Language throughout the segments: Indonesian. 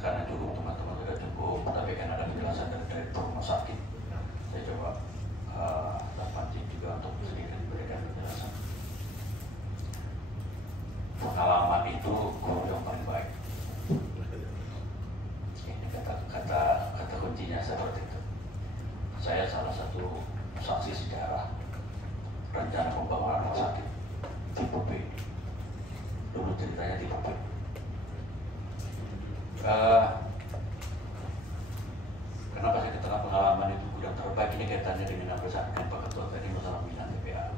karena cukup teman-teman sudah cukup, tapi kan ada penjelasan dari direktur rumah sakit. Saya coba pancing juga untuk sedikit berikan penjelasan. Pengalaman itu guru yang paling baik. Ini kata kuncinya seperti itu. Saya salah satu saksi sejarah rencana pembangunan rumah sakit tipe B. Dulu ceritanya tipe B. Kenapa saya katakan pengalaman itu gudang terbaik? Ini kaitannya dengan apa sampaikan Pak Ketua tadi masalah minat TPA.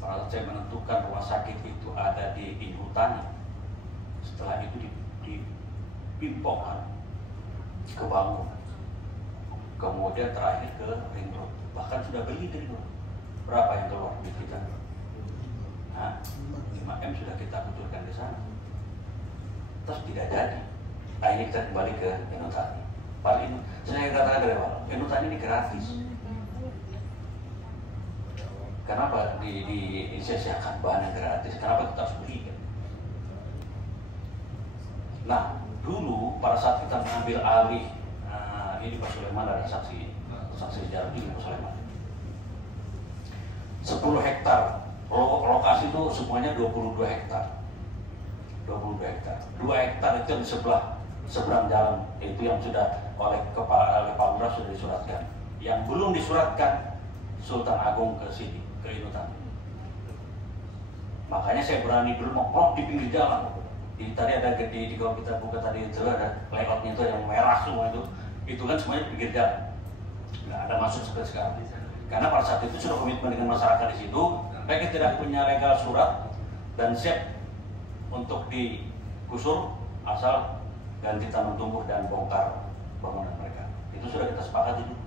Pada saat saya menentukan rumah sakit itu ada di Inhutani, setelah itu dipimpongkan ke Bangun, kemudian terakhir ke Ring Road. Bahkan sudah beli di Ring Road. Berapa yang keluar duit kita? 5M sudah kita kucurkan di sana. Terus tidak jadi. Nah, ini kita kembali ke Inhutani. Paling saya katakan dari awal, Inhutani ini gratis. Kenapa disia-siakan bahan yang gratis? Kenapa kita harus beli? Nah, dulu pada saat kita mengambil alih, ini Pak Sulaiman ada saksi sejarah juga Pak Sulaiman. 10 hektar lokasi itu semuanya 22 hektar. 22 hektar. 2 hektar itu di seberang jalan, itu yang sudah oleh Pak Lurah sudah disuratkan. Yang belum disuratkan Sultan Agung ke sini, ke Inhutani. Makanya saya berani dulu nongkrong di pinggir jalan. Tadi ada gede, kalau kita buka tadi itu ada layoutnya itu yang merah semua itu kan semuanya di pinggir jalan. Nggak ada masuk seperti sekarang. Karena pada saat itu sudah komitmen dengan masyarakat di situ, mereka tidak punya legal surat dan siap untuk digusur asal ganti tanam tumbuh dan bongkar bangunan mereka. Itu sudah kita sepakati dulu.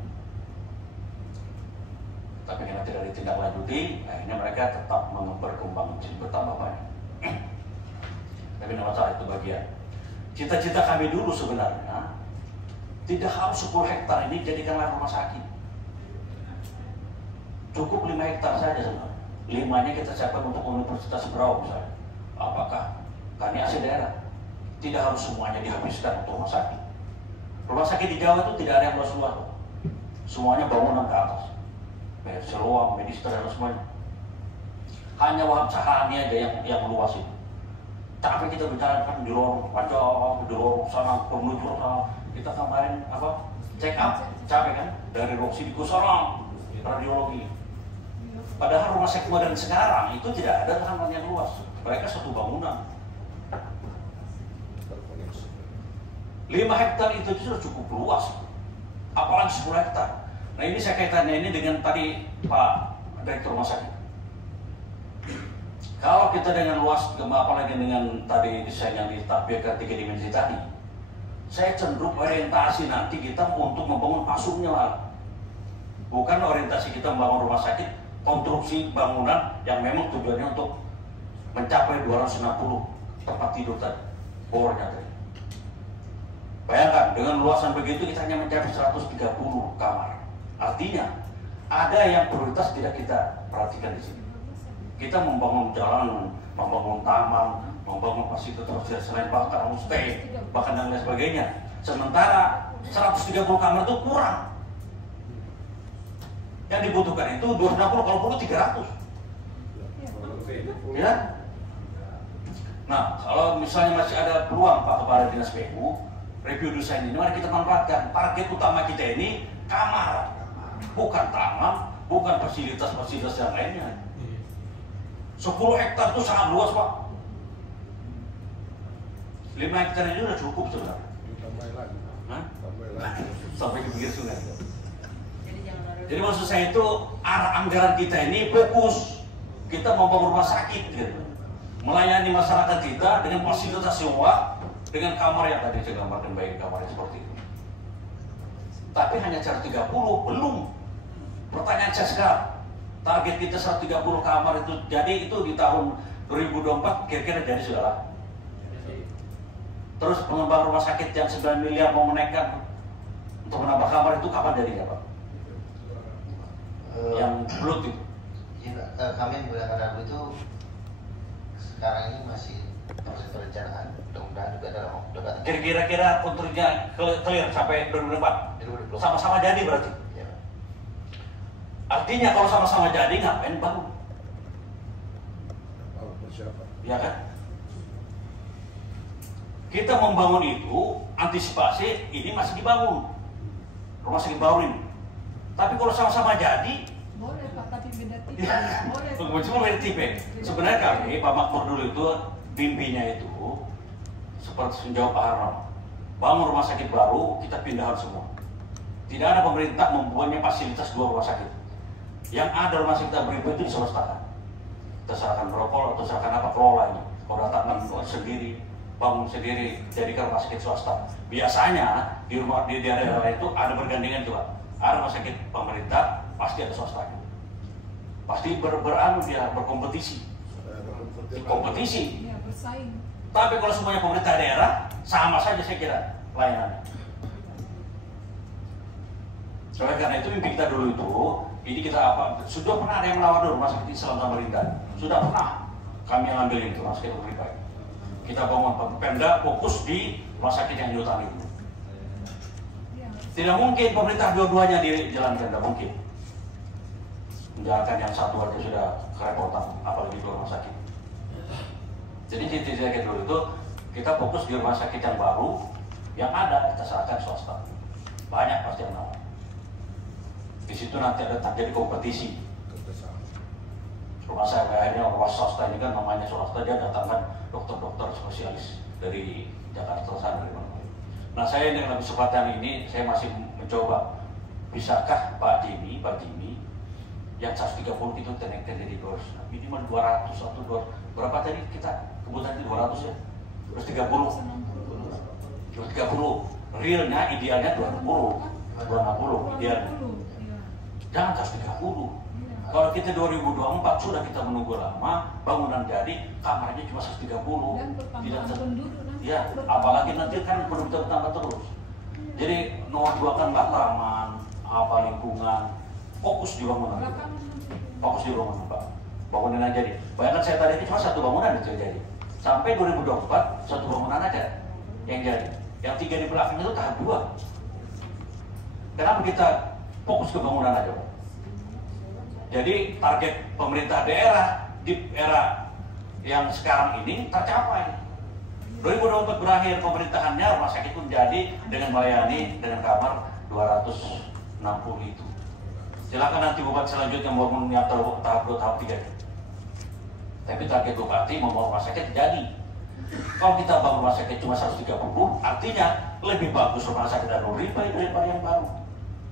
Tapi karena tidak ditindaklanjuti, akhirnya mereka tetap berkembang bertambah banyak. Tapi tidak masalah, itu bagian. Cita-cita kami dulu sebenarnya tidak harus 10 hektar ini jadikanlah rumah sakit. Cukup 5 hektar saja sebenarnya. 5-nya kita siapkan untuk Universitas Berau misalnya. Apakah kami asli daerah? Tidak harus semuanya dihabiskan untuk rumah sakit. Rumah sakit di Jawa itu tidak ada yang luas-luas. Semuanya bangunan ke atas. Seluang, Medister, dan semuanya. Hanya Wahab Sahani aja yang luas itu. Tapi kita berjalan kan di lorong panjang, di lorong sana, menuju sana. Kita kemarin check up, capek kan? Dari Roksi di Kusarang, radiologi. Padahal rumah sakit modern sekarang itu tidak ada lahan yang luas. Mereka satu bangunan. 5 hektar itu sudah cukup luas. Apalagi 10 hektar. Nah, ini saya kaitannya ini dengan tadi Pak Direktur Rumah Sakit. Kalau kita dengan luas, apalagi dengan tadi desain yang ditampilkan 3 dimensi tadi, saya cenderung orientasi nanti kita untuk membangun pasungnya lah. Bukan orientasi kita membangun rumah sakit, konstruksi bangunan yang memang tujuannya untuk mencapai 260 tempat tidur tadi, bornya tadi. Bayangkan, dengan luasan begitu kita hanya mencapai 130 kamar. Artinya, ada yang prioritas tidak kita perhatikan di sini. Kita membangun jalan, membangun taman, membangun fasilitas selain bahkan homestay, bahkan dan lain sebagainya. Sementara 130 kamar itu kurang. Yang dibutuhkan itu 260, kalau perlu 300. Ya? Nah, kalau misalnya masih ada peluang Pak Kepala Dinas PU, review desain ini, mari kita manfaatkan. Target utama kita ini kamar, bukan taman, bukan fasilitas-fasilitas yang lainnya. 10 hektar itu sangat luas, Pak. 5 hektar ini sudah cukup sebenarnya. Sampai ke pinggir sungai. Jadi maksud saya itu arah anggaran kita ini fokus. Kita membangun rumah sakit, gitu. Melayani masyarakat kita dengan fasilitas sewa, dengan kamar yang tadi saya gambarkan baik kamarnya seperti itu. Tapi hanya 130 belum. Pertanyaan saya sekarang, target kita 130 kamar itu jadi itu di tahun 2024 kira-kira jadi sudah lah. Terus pengembang rumah sakit yang 9 miliar mau menaikkan untuk menambah kamar itu kapan jadinya, Pak? Yang belut itu. Ya, kami yang menggunakan ragu itu sekarang ini masih Masih perencanaan, mudah-mudahan juga dalam waktu dekat. Kira-kira konturnya clear sampai 2024? 2020. Sama-sama jadi berarti? Ya. Artinya kalau sama-sama jadi ngapain bangun? Persiapan. Ya kan? Kita membangun itu, antisipasi ini masih dibangun rumah sakit baru ini. Tapi kalau sama-sama jadi, boleh Pak, tapi beda tipe. ya, Boleh. cuma beda tipe. Sebenarnya kami, Pak Makmur dulu itu, mimpinya itu, seperti menjawab Pak Harno, bangun rumah sakit baru, kita pindahan semua. Tidak ada pemerintah membuatnya fasilitas 2 rumah sakit. Yang ada rumah sakit yang beribu itu diselesaikan. Kita serahkan berokol atau serahkan apa, kelola ini. Kalau datang sendiri, bangun sendiri, jadikan rumah sakit swasta. Biasanya di daerah itu ada bergandengan juga. Ada rumah sakit pemerintah, pasti ada swastanya. Pasti dia berkompetisi. Kompetisi. Iya, bersaing. Tapi kalau semuanya pemerintah daerah, sama saja saya kira layanannya. Oleh karena itu mimpi kita dulu itu, ini kita sudah pernah ada yang menawar dulu rumah sakit Islam Samarinda. Sudah pernah kami yang ambil itu rumah sakit lebih baik. Kita bangun Pemda fokus di rumah sakit yang di utara itu. Tidak mungkin pemerintah dua-duanya dijalankan, tidak mungkin. Menjalankan yang satu aja sudah kerepotan, apalagi dua rumah sakit. Jadi cita-cita kita dulu itu kita fokus di rumah sakit yang baru, yang ada kita serahkan swasta. Banyak pasti yang nawar. Di situ nanti ada terjadi kompetisi. Rumah saya akhirnya rumah swasta ini kan namanya swasta, dia datangkan dokter-dokter spesialis dari Jakarta sana dari mana. Nah saya dengan kesempatan ini saya masih mencoba, bisakah Pak Jimmy yang 130 itu tenaga jadi 200, minimal 200 atau 200, berapa tadi kita kebutuhan itu 200 ya, 230, realnya idealnya 260 idealnya, jangan 130. Kalau kita 2024 sudah kita menunggu lama, bangunan jadi, kamarnya cuma 130. Tidak penduduk nanti. Ya, apalagi nanti kan penduduk bertambah terus. Jadi nomor 2 kan taman, lingkungan, fokus di bangunan. Fokus di bangunan Pak. Bangunan aja jadi. Bayangkan saya tadi cuma 1 bangunan itu jadi. Sampai 2024 1 bangunan aja yang jadi. Yang 3 di belakang itu tahap 2. Kenapa kita fokus ke bangunan aja Pak? Jadi target pemerintah daerah di era yang sekarang ini tercapai. 2024 berakhir pemerintahannya, rumah sakit pun jadi dengan melayani dengan kamar 260 itu. Silakan nanti bupati selanjutnya mau menyiapkan tahap 2, tahap 3. Tapi target bupati membawa rumah sakit jadi. Kalau kita bangun rumah sakit cuma 130, artinya lebih bagus rumah sakit dan daripada yang baru.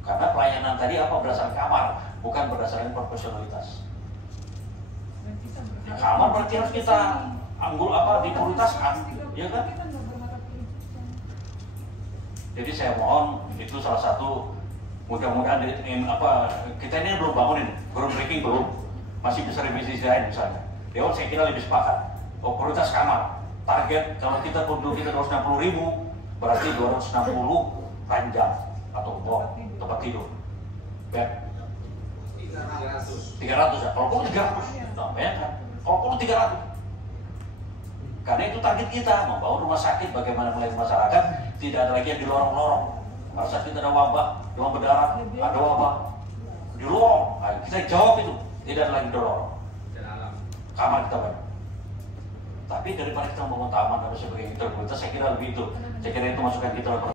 Karena pelayanan tadi berdasarkan kamar, bukan berdasarkan profesionalitas. Kamar berarti harus kita diprioritaskan, ya kan? Jadi saya mohon itu salah satu, mudah-mudahan kita ini belum bangun ini, groundbreaking belum, masih bisa revisi desain misalnya. Dewan saya kira lebih sepakat. Prioritas kamar, target kalau kita penduduk kita 260.000, berarti 260 ranjang atau tempat tidur. Bed 300 ya, kalau perlu 300, bayangkan, kalau perlu 300. Karena itu target kita, membawa rumah sakit bagaimana melayani masyarakat, tidak ada lagi yang di lorong-lorong. Pada saat kita ada wabah, demam berdarah, ada wabah di lorong, nah, kita jawab itu, tidak ada lagi di lorong. Kamar kita banyak. Tapi daripada kita membangun taman dan sebagainya, saya kira lebih itu, saya kira itu masukan kita.